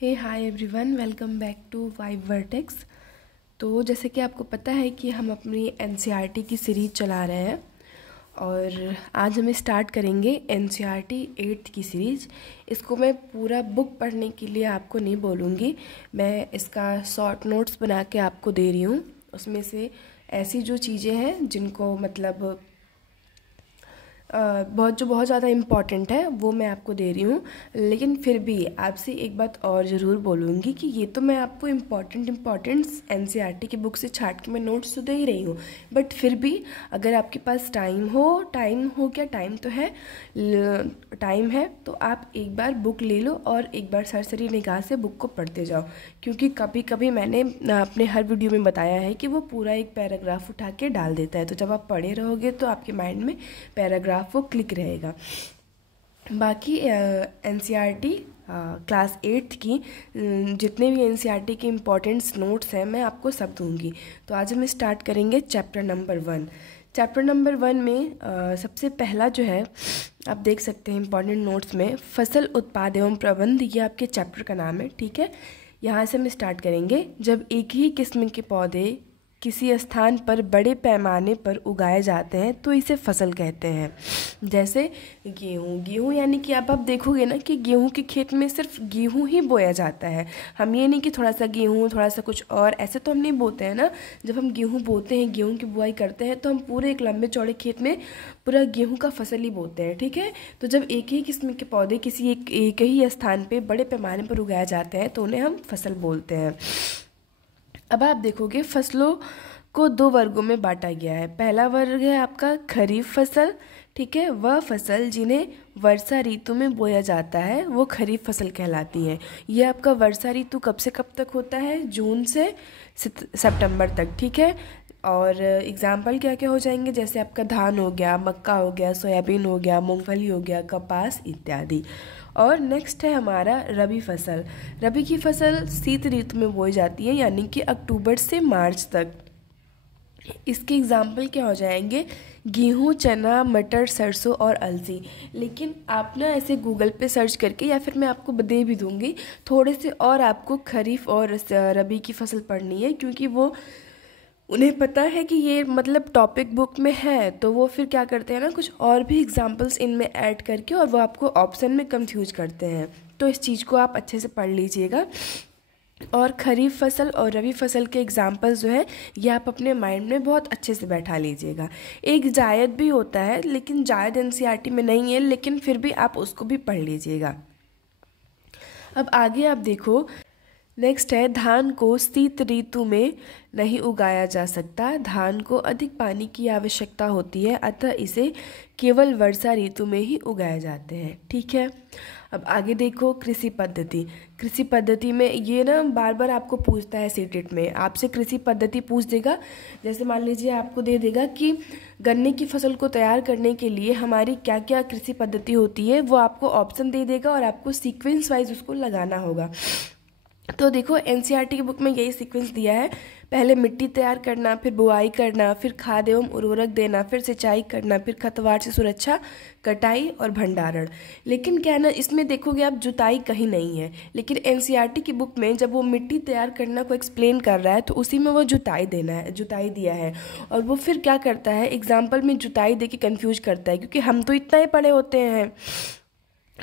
Hey hi everyone, welcome back to Vibe Vertex. तो जैसे कि आपको पता है कि हम अपनी एनसीईआरटी की सीरीज़ चला रहे हैं और आज हम स्टार्ट करेंगे एनसीईआरटी 8th की सीरीज़। इसको मैं पूरा बुक पढ़ने के लिए आपको नहीं बोलूँगी, मैं इसका शॉर्ट नोट्स बना के आपको दे रही हूँ। उसमें से ऐसी जो चीज़ें हैं जिनको मतलब बहुत ज़्यादा इम्पॉर्टेंट है वो मैं आपको दे रही हूँ। लेकिन फिर भी आपसे एक बात और ज़रूर बोलूँगी कि ये तो मैं आपको इम्पॉर्टेंट्स एनसीईआरटी की बुक से छाट के मैं नोट्स तो दे ही रही हूँ, बट फिर भी अगर आपके पास टाइम हो क्या टाइम तो है, टाइम है तो आप एक बार बुक ले लो और एक बार सरसरी निगाह से बुक को पढ़ते जाओ। क्योंकि कभी कभी मैंने अपने हर वीडियो में बताया है कि वो पूरा एक पैराग्राफ उठा के डाल देता है, तो जब आप पढ़े रहोगे तो आपके माइंड में पैराग्राफ वो क्लिक रहेगा। बाकी एनसीईआरटी क्लास 8th की जितने भी एनसीईआरटी के इम्पोर्टेंट्स नोट्स हैं मैं आपको सब दूंगी। तो आज हम स्टार्ट करेंगे चैप्टर नंबर 1। चैप्टर नंबर 1 में सबसे पहला जो है आप देख सकते हैं इम्पॉर्टेंट नोट्स में, फसल उत्पाद एवं प्रबंध, ये आपके चैप्टर का नाम है। ठीक है, यहाँ से हम स्टार्ट करेंगे। जब एक ही किस्म के पौधे किसी स्थान पर बड़े पैमाने पर उगाए जाते हैं तो इसे फसल कहते हैं। जैसे गेहूँ यानी कि आप देखोगे ना कि गेहूँ के खेत में सिर्फ गेहूँ ही बोया जाता है। हम ये नहीं कि थोड़ा सा गेहूँ थोड़ा सा कुछ और, ऐसे तो हम नहीं बोते हैं ना। जब हम गेहूँ बोते हैं, गेहूँ की बुआई करते हैं तो हम पूरे एक लंबे चौड़े खेत में पूरा गेहूँ का फसल ही बोते हैं। ठीक है, तो जब एक ही किस्म के पौधे किसी एक ही स्थान पर बड़े पैमाने पर उगाए जाते हैं तो उन्हें हम फसल बोलते हैं। अब आप देखोगे फसलों को 2 वर्गों में बांटा गया है। पहला वर्ग है आपका खरीफ फसल। ठीक है, वह फसल जिन्हें वर्षा ऋतु में बोया जाता है वो खरीफ फसल कहलाती है। ये आपका वर्षा ऋतु कब से कब तक होता है? जून से सितंबर तक। ठीक है, और एग्जाम्पल क्या क्या हो जाएंगे, जैसे आपका धान हो गया, मक्का हो गया, सोयाबीन हो गया, मूंगफली हो गया, कपास इत्यादि। और नेक्स्ट है हमारा रबी फसल। रबी की फसल शीत ऋतु में बोई जाती है, यानी कि अक्टूबर से मार्च तक। इसके एग्जाम्पल क्या हो जाएंगे? गेहूँ, चना, मटर, सरसों और अलसी। लेकिन आप ना ऐसे गूगल पे सर्च करके, या फिर मैं आपको दे भी दूँगी थोड़े से और, आपको खरीफ और रबी की फसल पढ़नी है, क्योंकि वो उन्हें पता है कि ये मतलब टॉपिक बुक में है, तो वो फिर क्या करते हैं ना, कुछ और भी एग्जाम्पल्स इनमें ऐड करके और वो आपको ऑप्शन में कंफ्यूज करते हैं। तो इस चीज़ को आप अच्छे से पढ़ लीजिएगा। और खरीफ फसल और रबी फसल के एग्जाम्पल्स जो है ये आप अपने माइंड में बहुत अच्छे से बैठा लीजिएगा। एक जायद भी होता है, लेकिन जायद एनसीईआरटी में नहीं है, लेकिन फिर भी आप उसको भी पढ़ लीजिएगा। अब आगे आप देखो, नेक्स्ट है धान को शीत ऋतु में नहीं उगाया जा सकता। धान को अधिक पानी की आवश्यकता होती है, अतः इसे केवल वर्षा ऋतु में ही उगाए जाते हैं। ठीक है, अब आगे देखो कृषि पद्धति। कृषि पद्धति में ये ना बार बार आपको पूछता है सीटेट में, आपसे कृषि पद्धति पूछ देगा। जैसे मान लीजिए आपको दे देगा कि गन्ने की फसल को तैयार करने के लिए हमारी क्या क्या कृषि पद्धति होती है, वो आपको ऑप्शन दे देगा और आपको सीक्वेंस वाइज उसको लगाना होगा। तो देखो एनसीईआरटी की बुक में यही सीक्वेंस दिया है, पहले मिट्टी तैयार करना, फिर बुआई करना, फिर खाद एवं उर्वरक देना, फिर सिंचाई करना, फिर खतवार से सुरक्षा, कटाई और भंडारण। लेकिन क्या है ना, इसमें देखोगे आप जुताई कहीं नहीं है, लेकिन एनसीईआरटी की बुक में जब वो मिट्टी तैयार करना को एक्सप्लेन कर रहा है तो उसी में वो जुताई दिया है। और वो फिर क्या करता है, एग्जाम्पल में जुताई दे के कन्फ्यूज करता है, क्योंकि हम तो इतना ही पढ़े होते हैं।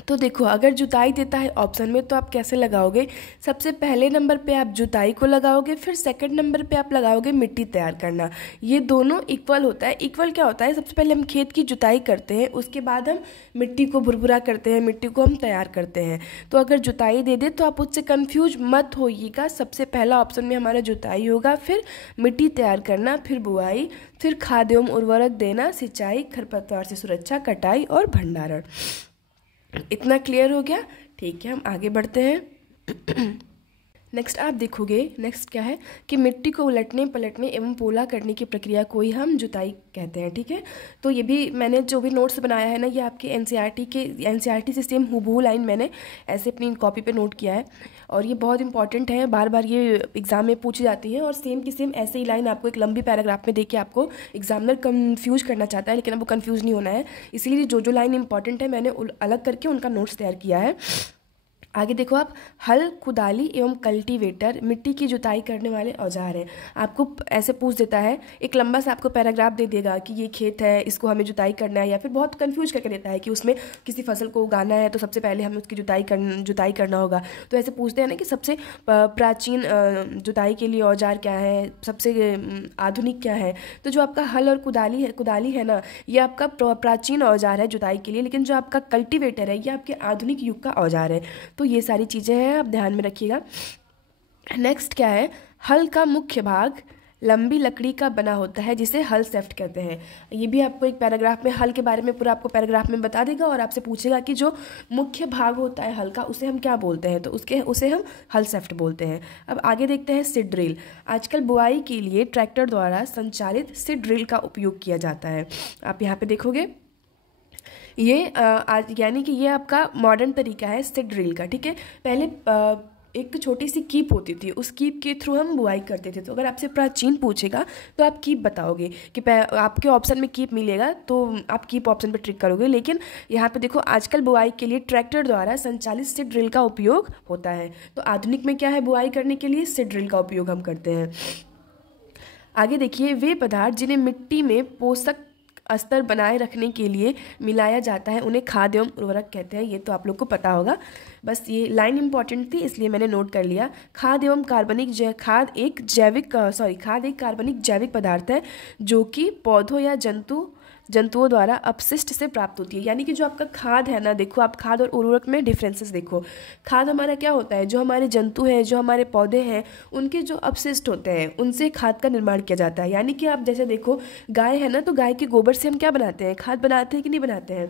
तो देखो अगर जुताई देता है ऑप्शन में तो आप कैसे लगाओगे, सबसे पहले नंबर पे आप जुताई को लगाओगे, फिर सेकंड नंबर पे आप लगाओगे मिट्टी तैयार करना। ये दोनों इक्वल होता है। इक्वल क्या होता है, सबसे पहले हम खेत की जुताई करते हैं, उसके बाद हम मिट्टी को भुरभुरा करते हैं, मिट्टी को हम तैयार करते हैं। तो अगर जुताई दे दे तो आप उससे कन्फ्यूज मत होइएगा। सबसे पहला ऑप्शन में हमारा जुताई होगा, फिर मिट्टी तैयार करना, फिर बुआई, फिर खाद एवं उर्वरक देना, सिंचाई, खरपतवार से सुरक्षा, कटाई और भंडारण। इतना क्लियर हो गया? ठीक है, हम आगे बढ़ते हैं। नेक्स्ट आप देखोगे, नेक्स्ट क्या है कि मिट्टी को उलटने पलटने एवं पोला करने की प्रक्रिया को ही हम जुताई कहते हैं। ठीक है, तो ये भी मैंने जो भी नोट्स बनाया है ना, ये आपके एनसीईआरटी से सेम हूबहू लाइन मैंने ऐसे अपनी कॉपी पे नोट किया है, और ये बहुत इंपॉर्टेंट है, बार बार ये एग्जाम में पूछी जाती है। और सेम की सेम ऐसे ही लाइन आपको एक लंबी पैराग्राफ में दे के आपको एग्जामिनर कंफ्यूज करना चाहता है, लेकिन अब वो कंफ्यूज नहीं होना है। इसीलिए जो जो लाइन इंपॉर्टेंट है मैंने अलग करके उनका नोट्स तैयार किया है। आगे देखो आप, हल, कुदाली एवं कल्टीवेटर मिट्टी की जुताई करने वाले औजार हैं। आपको ऐसे पूछ देता है, एक लंबा सा आपको पैराग्राफ दे देगा कि ये खेत है, इसको हमें जुताई करना है, या फिर बहुत कंफ्यूज करके देता है कि उसमें किसी फसल को उगाना है तो सबसे पहले हमें उसकी जुताई करना होगा। तो ऐसे पूछते हैं ना कि सबसे प्राचीन जुताई के लिए औजार क्या है, सबसे आधुनिक क्या है। तो जो आपका हल और कुदाली है ना, ये आपका प्राचीन औजार है जुताई के लिए, लेकिन जो आपका कल्टीवेटर है ये आपके आधुनिक युग का औजार है। तो ये सारी चीज़ें हैं, आप ध्यान में रखिएगा। नेक्स्ट क्या है, हल का मुख्य भाग लंबी लकड़ी का बना होता है जिसे हल शेफ्ट कहते हैं। ये भी आपको एक पैराग्राफ में हल के बारे में पूरा आपको पैराग्राफ में बता देगा और आपसे पूछेगा कि जो मुख्य भाग होता है हल का उसे हम क्या बोलते हैं, तो उसे हम हल शेफ्ट बोलते हैं। अब आगे देखते हैं सीड ड्रिल। आजकल बुआई के लिए ट्रैक्टर द्वारा संचालित सीड ड्रिल का उपयोग किया जाता है। आप यहाँ पे देखोगे ये यानी कि ये आपका मॉडर्न तरीका है सीड ड्रिल का, ठीक है। पहले एक छोटी सी कीप होती थी, उस कीप के थ्रू हम बुआई करते थे। तो अगर आपसे प्राचीन पूछेगा तो आप कीप बताओगे कि आपके ऑप्शन में कीप मिलेगा तो आप कीप ऑप्शन पे ट्रिक करोगे। लेकिन यहाँ पे देखो, आजकल बुआई के लिए ट्रैक्टर द्वारा संचालित सीड ड्रिल का उपयोग होता है। तो आधुनिक में क्या है, बुआई करने के लिए सीड ड्रिल का उपयोग हम करते हैं। आगे देखिए, वे पदार्थ जिन्हें मिट्टी में पोषक स्तर बनाए रखने के लिए मिलाया जाता है उन्हें खाद एवं उर्वरक कहते हैं। ये तो आप लोग को पता होगा, बस ये लाइन इंपॉर्टेंट थी इसलिए मैंने नोट कर लिया। खाद एक कार्बनिक जैविक पदार्थ है जो कि पौधों या जंतुओं द्वारा अपशिष्ट से प्राप्त होती है। यानी कि जो आपका खाद है ना, देखो आप खाद और उर्वरक में डिफरेंसेस देखो। खाद हमारा क्या होता है, जो हमारे जंतु हैं, जो हमारे पौधे हैं, उनके जो अपशिष्ट होते हैं उनसे खाद का निर्माण किया जाता है। यानी कि आप जैसे देखो, गाय है ना, तो गाय के गोबर से हम क्या बनाते हैं, खाद बनाते हैं कि नहीं बनाते हैं।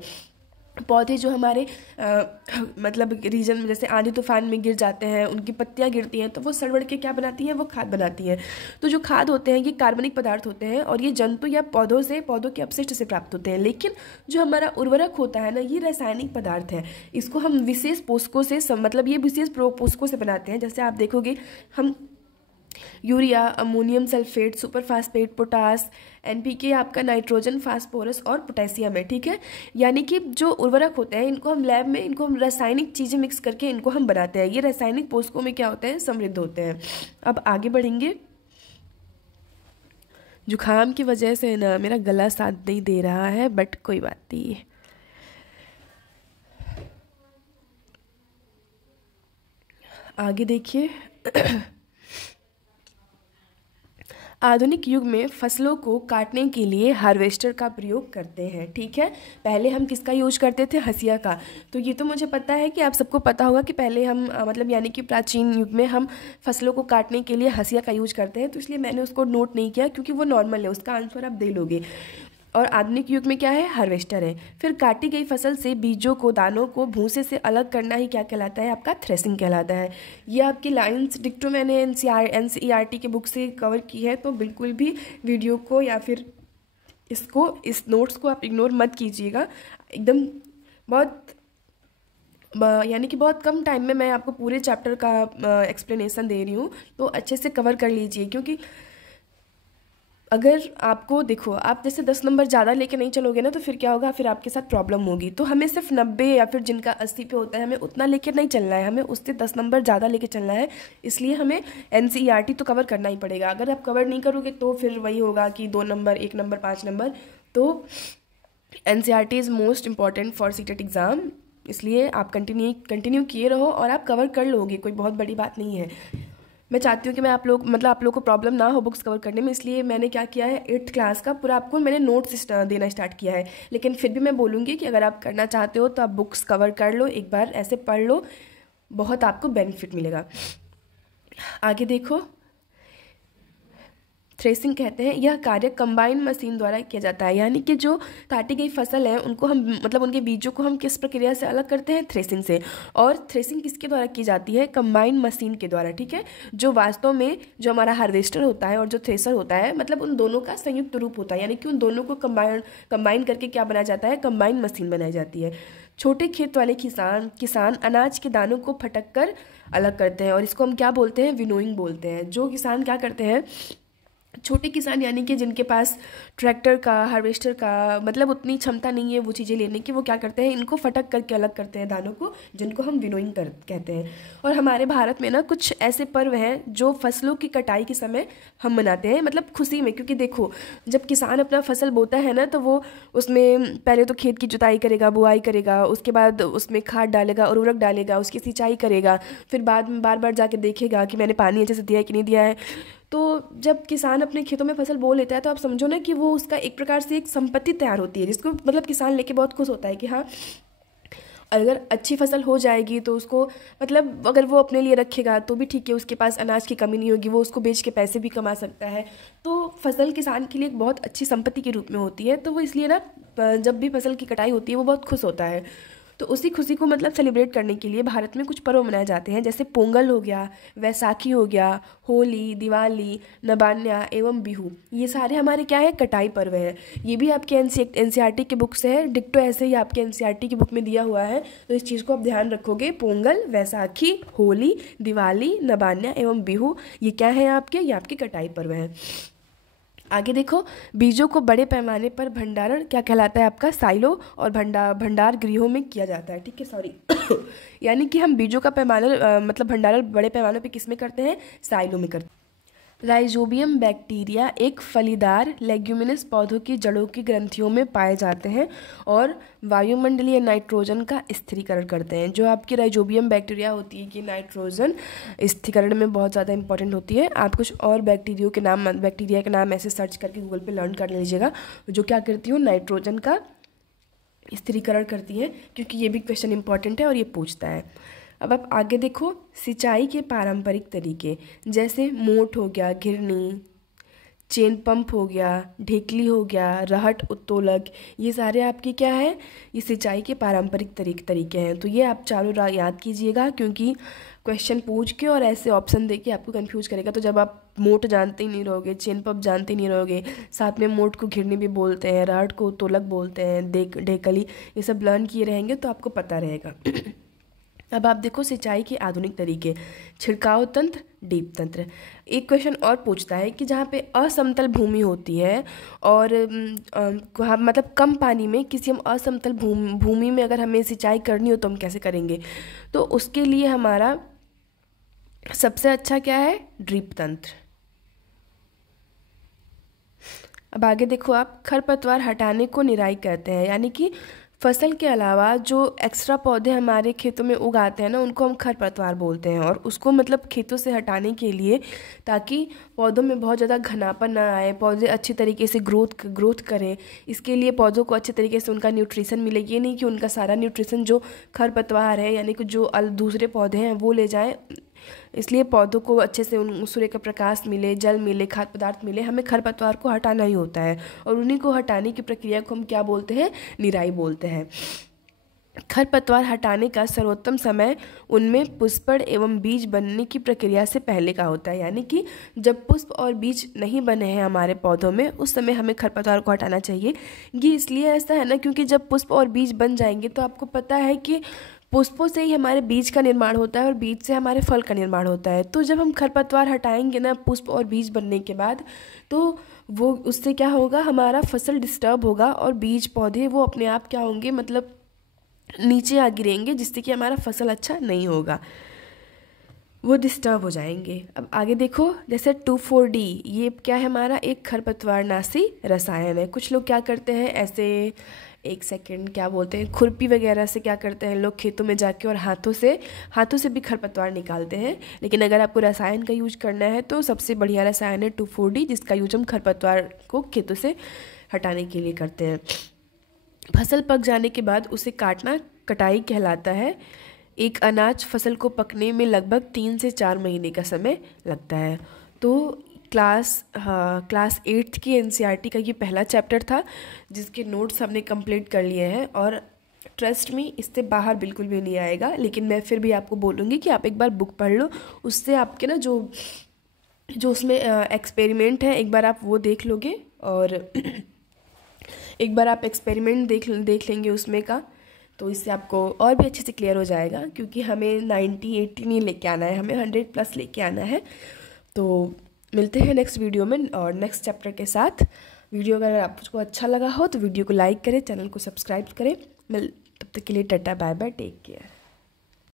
पौधे जो हमारे मतलब रीजन में जैसे आंधी तूफान में गिर जाते हैं, उनकी पत्तियां गिरती हैं तो वो सड़वड़ के क्या बनाती हैं, वो खाद बनाती हैं। तो जो खाद होते हैं ये कार्बनिक पदार्थ होते हैं और ये जंतु या पौधों के अपशिष्ट से प्राप्त होते हैं। लेकिन जो हमारा उर्वरक होता है ना, ये रासायनिक पदार्थ है। इसको हम विशेष पोषकों से मतलब ये विशेष पोषकों से बनाते हैं। जैसे आप देखोगे, हम urea, ammonium sulphate, super phosphate, potash, NPK आपका नाइट्रोजन, फास्फोरस और पोटेशियम है, ठीक है। यानी कि जो उर्वरक होते हैं इनको हम लैब में इनको रासायनिक चीज़ें मिक्स करके इनको हम बनाते हैं। ये रासायनिक पोषकों में क्या होते हैं, समृद्ध होते हैं। अब आगे बढ़ेंगे। जुकाम की वजह से ना मेरा गला साथ नहीं दे रहा है, बट कोई बात नहीं। आगे देखिए आधुनिक युग में फसलों को काटने के लिए हार्वेस्टर का प्रयोग करते हैं, ठीक है। पहले हम किसका यूज करते थे, हंसिया का। तो ये तो मुझे पता है कि आप सबको पता होगा कि पहले हम मतलब यानी कि प्राचीन युग में हम फसलों को काटने के लिए हंसिया का यूज करते हैं। तो इसलिए मैंने उसको नोट नहीं किया क्योंकि वो नॉर्मल है, उसका आंसर आप दे लोगे। और आधुनिक युग में क्या है, हार्वेस्टर है। फिर काटी गई फसल से बीजों को, दानों को भूसे से अलग करना ही क्या कहलाता है, आपका थ्रेसिंग कहलाता है। ये आपकी लाइन्स डिक्टो मैंने एनसीईआरटी की बुक से कवर की है, तो बिल्कुल भी वीडियो को या फिर इस नोट्स को आप इग्नोर मत कीजिएगा। एकदम यानी कि बहुत कम टाइम में मैं आपको पूरे चैप्टर का एक्सप्लेनेशन दे रही हूँ, तो अच्छे से कवर कर लीजिए। क्योंकि अगर आपको देखो, आप जैसे 10 नंबर ज़्यादा लेके नहीं चलोगे ना, तो फिर क्या होगा, फिर आपके साथ प्रॉब्लम होगी। तो हमें सिर्फ 90 या फिर जिनका 80 पे होता है, हमें उतना लेके नहीं चलना है, हमें उससे 10 नंबर ज़्यादा लेके चलना है। इसलिए हमें एनसीईआरटी तो कवर करना ही पड़ेगा। अगर आप कवर नहीं करोगे तो फिर वही होगा कि 2 नंबर, 1 नंबर, 5 नंबर। तो NCERT is most important for CTET exam. इसलिए आप कंटिन्यू किए रहो और आप कवर कर लोगे, कोई बहुत बड़ी बात नहीं है। मैं चाहती हूँ कि आप लोग को प्रॉब्लम ना हो बुक्स कवर करने में, इसलिए मैंने क्या किया है, 8th क्लास का पूरा आपको मैंने नोट्स देना स्टार्ट किया है। लेकिन फिर भी मैं बोलूँगी कि अगर आप करना चाहते हो तो आप बुक्स कवर कर लो, एक बार ऐसे पढ़ लो, बहुत आपको बेनिफिट मिलेगा। आगे देखो, थ्रेसिंग कहते हैं, यह कार्य कंबाइन मशीन द्वारा किया जाता है। यानी कि जो काटी गई फसल है उनको हम मतलब उनके बीजों को हम किस प्रक्रिया से अलग करते हैं, थ्रेसिंग से। और थ्रेसिंग किसके द्वारा की जाती है, कंबाइन मशीन के द्वारा, ठीक है। जो वास्तव में जो हमारा हार्वेस्टर होता है और जो थ्रेसर होता है, मतलब उन दोनों का संयुक्त रूप होता है। यानी कि उन दोनों को कंबाइन करके क्या बनाया जाता है, कंबाइन मशीन बनाई जाती है। छोटे खेत वाले किसान अनाज के दानों को फटक कर अलग करते हैं और इसको हम क्या बोलते हैं, विनोइंग बोलते हैं। जो किसान क्या करते हैं, छोटे किसान यानी कि जिनके पास ट्रैक्टर का, हार्वेस्टर का मतलब उतनी क्षमता नहीं है वो चीज़ें लेने की, वो क्या करते हैं, इनको फटक करके अलग करते हैं दानों को, जिनको हम विनोइंग कहते हैं। और हमारे भारत में ना कुछ ऐसे पर्व हैं जो फसलों की कटाई के समय हम मनाते हैं, मतलब खुशी में। क्योंकि देखो, जब किसान अपना फसल बोता है ना, तो वो उसमें पहले तो खेत की जुताई करेगा, बुआई करेगा, उसके बाद उसमें खाद डालेगा, उर्वरक डालेगा, उसकी सिंचाई करेगा, फिर बाद में बार बार जाके देखेगा कि मैंने पानी अच्छे से दिया है कि नहीं दिया है। तो जब किसान अपने खेतों में फसल बो लेता है, तो आप समझो ना कि वो उसका एक प्रकार से एक संपत्ति तैयार होती है, जिसको मतलब किसान लेके बहुत खुश होता है कि हाँ, अगर अच्छी फसल हो जाएगी तो उसको मतलब अगर वो अपने लिए रखेगा तो भी ठीक है, उसके पास अनाज की कमी नहीं होगी, वो उसको बेच के पैसे भी कमा सकता है। तो फसल किसान के लिए एक बहुत अच्छी संपत्ति के रूप में होती है, तो वो इसलिए ना जब भी फसल की कटाई होती है वो बहुत खुश होता है। तो उसी खुशी को मतलब सेलिब्रेट करने के लिए भारत में कुछ पर्व मनाए जाते हैं, जैसे पोंगल हो गया, वैसाखी हो गया, होली, दिवाली, नबान्या एवं बिहू। ये सारे हमारे क्या है, कटाई पर्व हैं। ये भी आपके एनसीईआरटी के बुक से है, डिक्टो ऐसे ही आपके एनसीईआरटी की बुक में दिया हुआ है। तो इस चीज़ को आप ध्यान रखोगे, पोंगल, वैसाखी, होली, दिवाली, नबान्या एवं बिहू, ये क्या है आपके, ये आपके कटाई पर्व हैं। आगे देखो, बीजों को बड़े पैमाने पर भंडारण क्या कहलाता है आपका, साइलो और भंडार गृहों में किया जाता है, ठीक है, सॉरी यानी कि हम बीजों का पैमाना मतलब भंडारण बड़े पैमाने पे किस में करते हैं, साइलो में करते हैं। राइजोबियम बैक्टीरिया एक फलीदार लेग्यूमिनस पौधों की जड़ों की ग्रंथियों में पाए जाते हैं और वायुमंडलीय नाइट्रोजन का स्थिरीकरण करते हैं। जो आपकी राइजोबियम बैक्टीरिया होती है कि नाइट्रोजन स्थिरीकरण में बहुत ज़्यादा इंपॉर्टेंट होती है। आप कुछ और बैक्टीरिया के नाम ऐसे सर्च करके गूगल पे लर्न कर लीजिएगा, जो क्या करती हो, नाइट्रोजन का स्थिरीकरण करती है, क्योंकि ये भी क्वेश्चन इंपॉर्टेंट है और ये पूछता है। अब आप आगे देखो, सिंचाई के पारंपरिक तरीके, जैसे मोट हो गया, घिरनी, चेन पंप हो गया, ढेकली हो गया, रहट, उत्तोलक, ये सारे आपके क्या है, ये सिंचाई के पारंपरिक तरीके हैं। तो ये आप चारों याद कीजिएगा, क्योंकि क्वेश्चन पूछ के और ऐसे ऑप्शन दे के आपको कंफ्यूज करेगा। तो जब आप मोट जानते ही नहीं रहोगे, चेन पंप जानते ही नहीं रहोगे, साथ में मोट को घिरनी भी बोलते हैं, रहट को उत्तोलक बोलते हैं, ढेकली, ये सब लर्न किए रहेंगे तो आपको पता रहेगा। अब आप देखो, सिंचाई के आधुनिक तरीके, छिड़काव तंत्र, डीप तंत्र। एक क्वेश्चन और पूछता है कि जहाँ पे असमतल भूमि होती है और मतलब कम पानी में किसी हम असमतल भूमि में अगर हमें सिंचाई करनी हो तो हम कैसे करेंगे। तो उसके लिए हमारा सबसे अच्छा क्या है, ड्रिप तंत्र। अब आगे देखो आप, खरपतवार हटाने को निराई कहते हैं, यानी कि फसल के अलावा जो एक्स्ट्रा पौधे हमारे खेतों में उगाते हैं ना, उनको हम खरपतवार बोलते हैं। और उसको मतलब खेतों से हटाने के लिए, ताकि पौधों में बहुत ज़्यादा घनापन ना आए, पौधे अच्छी तरीके से ग्रोथ करें, इसके लिए पौधों को अच्छे तरीके से उनका न्यूट्रिशन मिले। ये नहीं कि उनका सारा न्यूट्रिशन जो खरपतवार है यानी कि जो दूसरे पौधे हैं वो ले जाएं। इसलिए पौधों को अच्छे से सूर्य का प्रकाश मिले, जल मिले, खाद्य पदार्थ मिले, हमें खरपतवार को हटाना ही होता है। और उन्हीं को हटाने की प्रक्रिया को हम क्या बोलते हैं, निराई बोलते हैं। खरपतवार हटाने का सर्वोत्तम समय उनमें पुष्पण एवं बीज बनने की प्रक्रिया से पहले का होता है, यानी कि जब पुष्प और बीज नहीं बने हैं हमारे पौधों में, उस समय हमें खरपतवार को हटाना चाहिए। ये इसलिए ऐसा है ना, क्योंकि जब पुष्प और बीज बन जाएंगे तो आपको पता है कि पुष्पों से ही हमारे बीज का निर्माण होता है और बीज से हमारे फल का निर्माण होता है। तो जब हम खरपतवार हटाएंगे ना पुष्प और बीज बनने के बाद, तो वो उससे क्या होगा, हमारा फसल डिस्टर्ब होगा और बीज पौधे वो अपने आप क्या होंगे, मतलब नीचे आ गिरेंगे, जिससे कि हमारा फसल अच्छा नहीं होगा, वो डिस्टर्ब हो जाएंगे। अब आगे देखो, जैसे 2,4-D, ये क्या है, हमारा एक खरपतवारनाशी रसायन है। कुछ लोग क्या करते हैं ऐसे, एक सेकंड, क्या बोलते हैं, खुरपी वगैरह से क्या करते हैं लोग, खेतों में जाके और हाथों से भी खरपतवार निकालते हैं। लेकिन अगर आपको रसायन का यूज करना है तो सबसे बढ़िया रसायन है 2,4-D, जिसका यूज हम खरपतवार को खेतों से हटाने के लिए करते हैं। फसल पक जाने के बाद उसे काटना कटाई कहलाता है। एक अनाज फसल को पकने में लगभग 3 से 4 महीने का समय लगता है। तो क्लास 8th की एनसीईआरटी का ये पहला चैप्टर था, जिसके नोट्स हमने कंप्लीट कर लिए हैं। और ट्रस्ट में इससे बाहर बिल्कुल भी नहीं आएगा, लेकिन मैं फिर भी आपको बोलूँगी कि आप एक बार बुक पढ़ लो, उससे आपके ना जो उसमें एक्सपेरिमेंट है, एक बार आप वो देख लोगे और एक बार आप एक्सपेरिमेंट देख लेंगे उसमें का, तो इससे आपको और भी अच्छे से क्लियर हो जाएगा। क्योंकि हमें 90-80 नहीं लेके आना है, हमें 100+ लेके आना है। तो मिलते हैं नेक्स्ट वीडियो में और नेक्स्ट चैप्टर के साथ। वीडियो अगर आपको अच्छा लगा हो तो वीडियो को लाइक करें, चैनल को सब्सक्राइब करें। तब तक के लिए tata bye bye, take care.